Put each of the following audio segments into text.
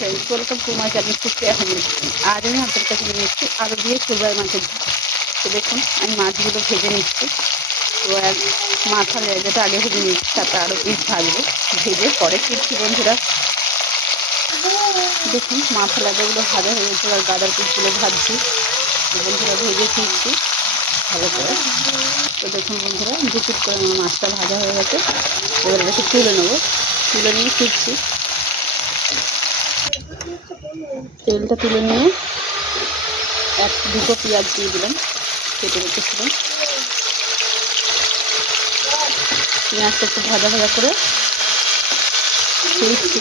Friends, welcome to my channel Supriya family. আজ আমি আপনার কাছে নিয়ে এসেছি আলু দিয়ে চুলবাই মাছের ঝোল। তো দেখুন আমি মাছগুলো ভেজে নিচ্ছি। তো এক মাথা লেজাটা আগে ভেজে নিচ্ছি, তারপর আরও পিস ভাজবো, ভেজে পরে ফিরছি বন্ধুরা। দেখুন মাথা লেজাগুলো ভাজা হয়ে গেছে, আর গাদার পিসগুলো ভাজছি। তো বন্ধুরা ভেজে ফিরছি ভালো করে। তো দেখুন বন্ধুরা দু পিস করে আমার মাছটা ভাজা হয়ে গেছে। এবার এটাকে তুলে নেবো, তুলে নিয়ে ফিরছি। তেলটা তুলে নিয়ে দুটো পেঁয়াজ দিয়ে দিলাম, কেটে রেখেছিলাম। পেঁয়াজটা একটু ভাজা ভাজা করে ফিরছি।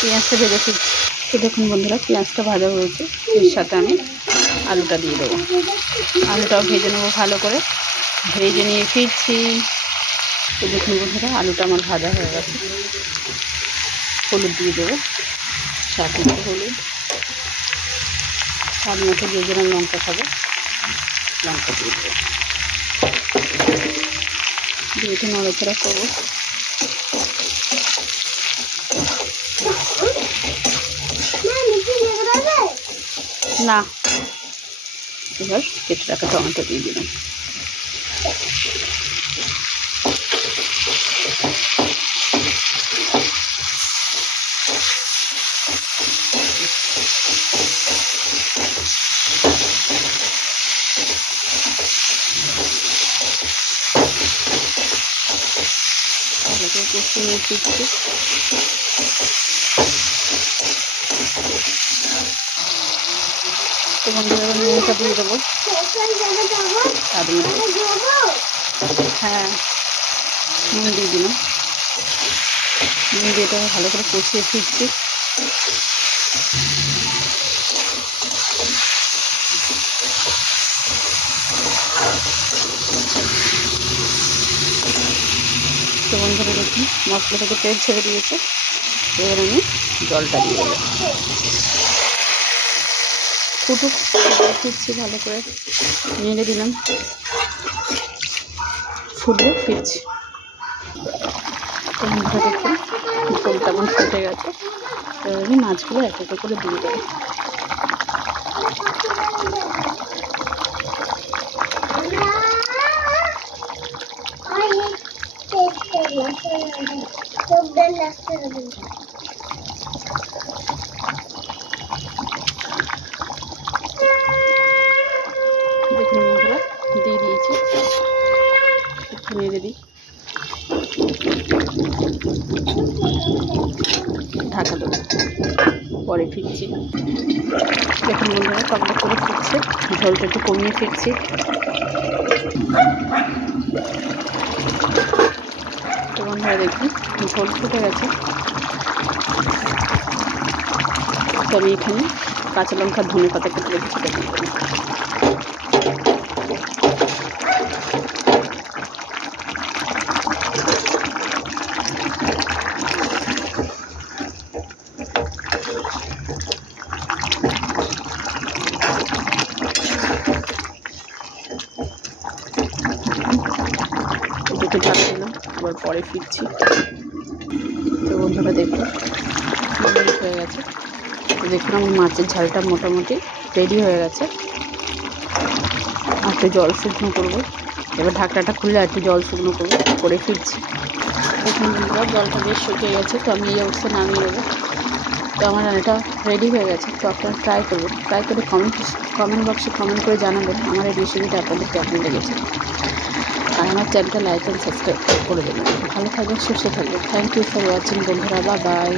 পেঁয়াজটা ভেজে ফিরছি। তো দেখুন বন্ধুরা পেঁয়াজটা ভাজা হয়েছে, এর সাথে আমি আলুটা দিয়ে দেবো। আলুটাও ভেজে নেবো ভালো করে, ভেজে নিয়ে ফিরছি। তো দেখুন বন্ধুরা আলুটা আমার ভাজা হয়ে গেছে। হলুদ দিয়ে দেবো, স্বাদ মতো হলুদ, স্বাদ মতো যে যেরকম লঙ্কা খাবে লঙ্কা দিয়ে দেবো, দিয়ে একটু নড়াচড়া করবো। না, এবার কেটে রাখা টমেটো দিয়ে দিলাম। ভালো করে কষিয়ে নিয়ে ফিরছি। তো বন্ধুরা নুনটা দিয়ে দেবো, স্বাদ মতো। হ্যাঁ, নুন দিয়ে দিলাম। নুন দিয়ে এটা ভালো করে কষিয়ে ফিরছি। তো বন্ধুরা দেখুন মশলা থেকে তেল ছেড়ে দিয়েছে। এবার আমি জলটা দিয়ে দেবো, ফুটুক। ফিরছি ভালো করে, নেড়ে দিলাম, ফুটে ফিরছি। তো বন্ধুরা দেখুন ঝোলটা আমার ফুটে গেছে। এবার আমি মাছগুলো এক এক করে দিয়ে দেবো। দেখুন বন্ধুরা দিয়ে দিয়েছি, একটু নেড়ে দিই, ঢাকা দেবো, পরে ফিরছি। দেখুন বন্ধুরা টকটক করে ফুটছে, ঝোলটা একটু কমিয়ে ফিরছি। তো বন্ধুরা দেখুন ঝোল ফুটে গেছে। তো আমি এখানে কাঁচা লঙ্কা ধনে পাতা কেটে রেখেছি, দেখুন। একটু ঢাকা দিলাম, আবার পরে ফিরছি। তো বন্ধুরা দেখুন হয়ে গেছে। তো দেখুন আমার মাছের ঝালটা মোটামুটি রেডি হয়ে গেছে। আর একটু জল শুকনো করবো, এবার ঢাকনাটা খুলে আর একটু জল শুকনো করবো, করে ফিরছি। দেখুন বন্ধুরা জলটা বেশ শুকিয়ে গেছে। তো আমি এই অবস্থায় নামিয়ে নেবো। তো আমার রান্নাটা রেডি হয়ে গেছে। তো আপনারা ট্রাই করবেন, ট্রাই করে কমেন্ট বক্সে কমেন্ট করে জানাবেন আমার এই রেসিপিটা আপনাদের কেমন লেগেছে। আর আমার চ্যানেলটা লাইক অ্যান্ড সাবস্ক্রাইব করে দেবেন। ভালো থাকবেন, সুস্থ থাকবেন। থ্যাংক ইউ ফর ওয়াচিং বন্ধুরা, বাই বাই।